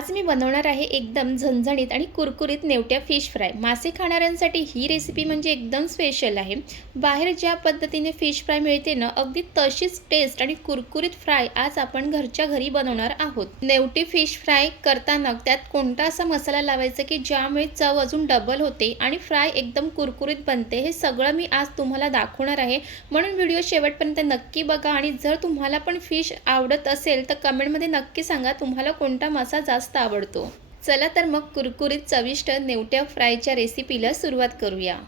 आज मी बनवणार आहे एकदम झणझणीत आणि कुरकुरीत नेवट्या फिश फ्राय। मासे खाणाऱ्यांसाठी ही रेसिपी म्हणजे एकदम स्पेशल आहे। बाहेर ज्या पद्धतीने फिश फ्राय मिळते ना, अगदी तशीच टेस्ट आणि कुरकुरीत फ्राय आज आपण घरच्या घरी बनवणार आहोत। नेवटी फिश फ्राय करताना त्यात कोणता असा मसाला लावायचा की ज्यामुळे चव अजून डबल होते आणि फ्राय एकदम कुरकुरीत बनते, हे सगळं मी आज तुम्हाला दाखवणार आहे। म्हणून व्हिडिओ शेवटपर्यंत नक्की बघा आणि जर तुम्हाला पण फिश आवडत असेल तर कमेंटमध्ये नक्की सांगा तुम्हाला कोणता मासा जास्त आवडतो। चला तर मग कुरकुरीत चविष्ट नेवट्या फ्रायच्या रेसिपीला सुरुवात करूया।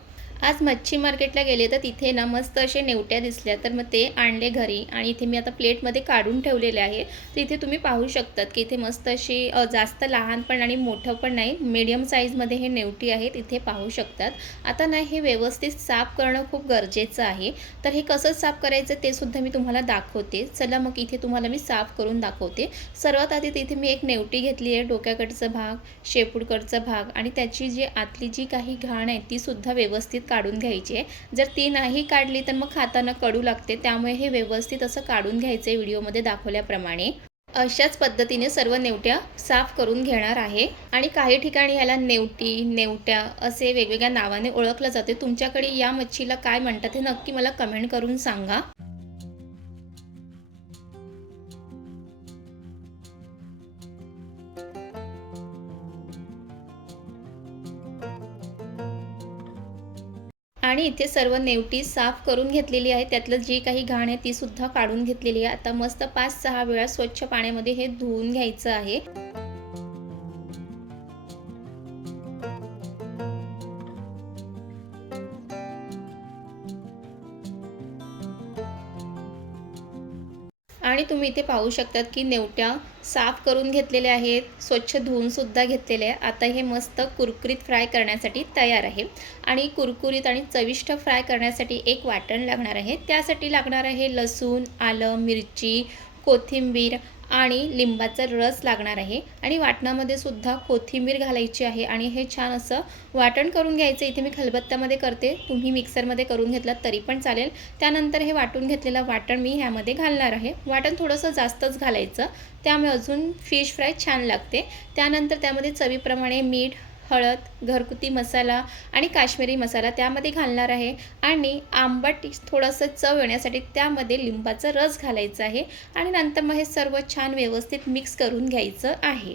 आज मच्छी मार्केटला गेले तर तिथे ना मस्त असे नेवट्या दिसल्या, तर मग ते आणले घरी आणि इथे मी आता प्लेटमध्ये काढून ठेवलेले आहे। तर इथे तुम्ही पाहू शकतात की इथे मस्त अशी जास्त लहान पण आणि मोठं पण नाही, मीडियम साईजमध्ये हे नेवटी आहेत, इथे पाहू शकतात। आता ना हे व्यवस्थित साफ करणं खूप गरजेचं आहे, तर हे कसं साफ करायचं ते सुद्धा मी तुम्हाला दाखवते। चला मग इथे तुम्हाला मी साफ करून दाखवते। सर्वात आधी इथे मी एक नेवटी घेतली आहे, डोक्याकडचा भाग, शेपूटकडचा भाग आणि त्याची जी आतली जी काही घाण आहे ती सुद्धा व्यवस्थित काढून घ्यायची आहे। जर ती नाही काढली तर मग खाताना कडू लागते, त्यामुळे हे व्यवस्थित असं काढून घ्यायचं आहे व्हिडिओमध्ये दाखवल्याप्रमाणे। अशाच पद्धतीने सर्व नेवट्या साफ करून घेणार आहे आणि काही ठिकाणी ह्याला नेवटी, नेवट्या असे वेगवेगळ्या नावाने ओळखलं जाते। तुमच्याकडे या मच्छीला काय म्हणतात हे नक्की मला कमेंट करून सांगा। आणि इथे सर्व नेवटी साफ करून घेतलेली आहे, त्यातलं जी काही घाण आहे ती सुद्धा काढून घेतलेली आहे। आता मस्त 5-6 वेळा स्वच्छ पाण्यामध्ये हे धुवून घ्यायचं आहे। आणि तुम्ही इथे पाहू शकतात की नेवट्या साफ करून घेतलेल्या आहेत, स्वच्छ धुवून सुद्धा घेतलेले आहे। आता हे मस्त कुरकुरीत फ्राय करण्यासाठी तयार आहे आणि कुरकुरीत आणि चविष्ट फ्राय करण्यासाठी एक वाटण लागणार आहे। त्यासाठी लागणार आहे लसूण, आलं, मिरची, कोथिंबीर आणि लिंबाचा रस लागणार आहे आणि वाटणामध्ये सुद्धा कोथिंबीर घालायची आहे आणि हे छान असं वाटण करून घ्यायचं। इथे मी खलबत्त्यामध्ये करते, तुम्ही मिक्सरमध्ये करून घेतलात तरी पण चालेल। त्यानंतर हे वाटून घेतलेलं वाटण मी ह्यामध्ये घालणार आहे। वाटण थोडंसं जास्तच घालायचं, त्यामुळे अजून फिश फ्राय छान लागते। त्यानंतर त्यामध्ये चवीप्रमाणे मीठ, हळद, घरगुती मसाला आणि काश्मीरी मसाला त्यामध्ये घालणार आहे आणि आंबट थोडंसं चव येण्यासाठी त्यामध्ये लिंबाचा रस घालायचा आहे आणि नंतर मग हे सर्व छान व्यवस्थित मिक्स करून घ्यायचं आहे।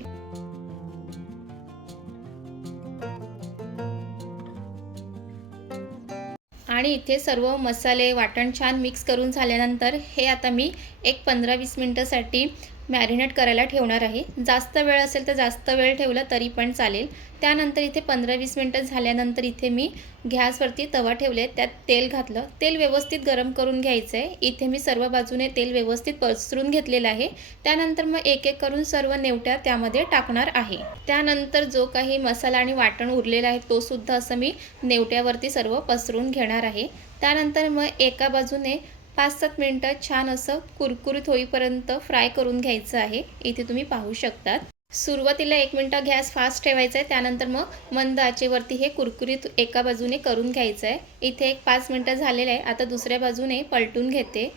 आणि इथे सर्व मसाले वाटण छान मिक्स करून झाल्यानंतर हे आता मी एक 15-20 मिनिटांसाठी मॅरिनेट करायला ठेवणार आहे। जास्त वेळ असेल तर जास्त वेळ ठेवला तरी पण चालेल। त्यानंतर इथे 15-20 मिनिटं झाल्यानंतर इथे मी गॅसवरती तवा ठेवले, त्यात तेल घातलं। तेल व्यवस्थित गरम करून घ्यायचं आहे। इथे मी सर्व बाजूने तेल व्यवस्थित पसरून घेतलेलं आहे। त्यानंतर मग एक एक करून सर्व नेवट्या त्यामध्ये टाकणार आहे। त्यानंतर जो काही मसाला आणि वाटण उरलेला आहे तो सुद्धा असं मी नेवट्यावरती सर्व पसरून घेणार आहे। त्यानंतर मग एका बाजूने 5-7 मिनिटं छान असं कुरकुरीत होईपर्यंत फ्राय करून घ्यायचं आहे। इथे तुम्ही पाहू शकतात। सुरुवातीला 1 मिनिट गॅस फास्ट ठेवायचा आहे, त्यानंतर मग मंद आचेवरती हे कुरकुरीत एका बाजूने करून घ्यायचं आहे। इथे एक 5 मिनिटं झालेले आहे, आता दुसऱ्या बाजूने पलटून घेते।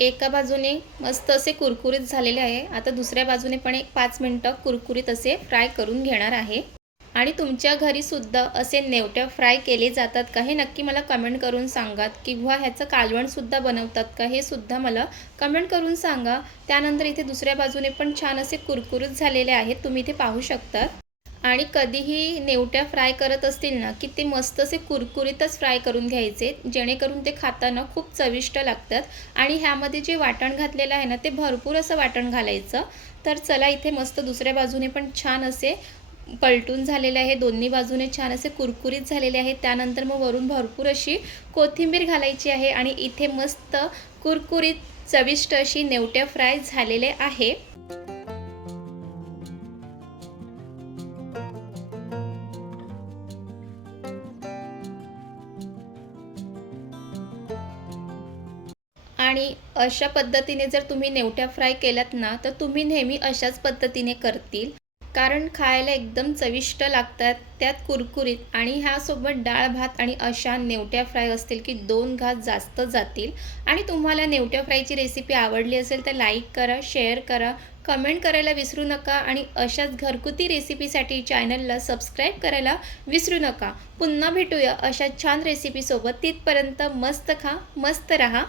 एका बाजूने मस्त असे कुरकुरीत झालेले आहे, आता दुसऱ्या बाजूने पण एक 5 मिनिटं कुरकुरीत असे फ्राय करून घेणार आहे। आणि तुमच्या घरी सुद्धा असे नेवट्या फ्राय केले जातात का हे नक्की मला कमेंट करून सांगा, किंवा ह्याचं कालवण सुद्धा बनवतात का हे सुद्धा मला कमेंट करून सांगा। त्यानंतर इथे दुसऱ्या बाजूने पण छान असे कुरकुरीत झालेले आहेत, तुम्ही इथे पाहू शकता। आणि कधीही नेवट्या फ्राय करत असतील ना की ते मस्त असे कुरकुरीतच फ्राय करून घ्यायचे, जेणेकरून ते खाताना खूप चविष्ट लागतात। आणि ह्यामध्ये जे वाटण घातलेलं आहे ना ते भरपूर असं वाटण घालायचं। तर चला इथे मस्त दुसऱ्या बाजूने पण छान असे पलटून झालेले आहे, दोन्ही बाजूने छान असे कुरकुरीत झालेले आहे. त्यानंतर मग वरून भरपूर अशी कोथिंबीर घालायची आहे आणि इथे मस्त कुरकुरीत चविष्ट अशी नेवट्या फ्राय झालेले आहे. आणि अशा पद्धतीने जर तुम्ही नेवट्या फ्राय केल्यात ना, तर तुम्ही नेहमी अशाच पद्धतीने करतील. कारण खायला एकदम चविष्ट लागतात, त्यात कुरकुरीत आणि ह्यासोबत डाळ भात आणि अशा नेवट्या फ्राय असतील, की 2 घास जास्त जातील. आणि तुम्हाला नेवट्या फ्रायची रेसिपी आवडली असेल तर लाईक करा, शेअर करा, कमेंट करायला विसरू नका आणि अशाच घरगुती रेसिपीसाठी चॅनलला सबस्क्राईब करायला विसरू नका. पुन्हा भेटूया अशा छान रेसिपीसोबत. तिथपर्यंत मस्त खा, मस्त रहा.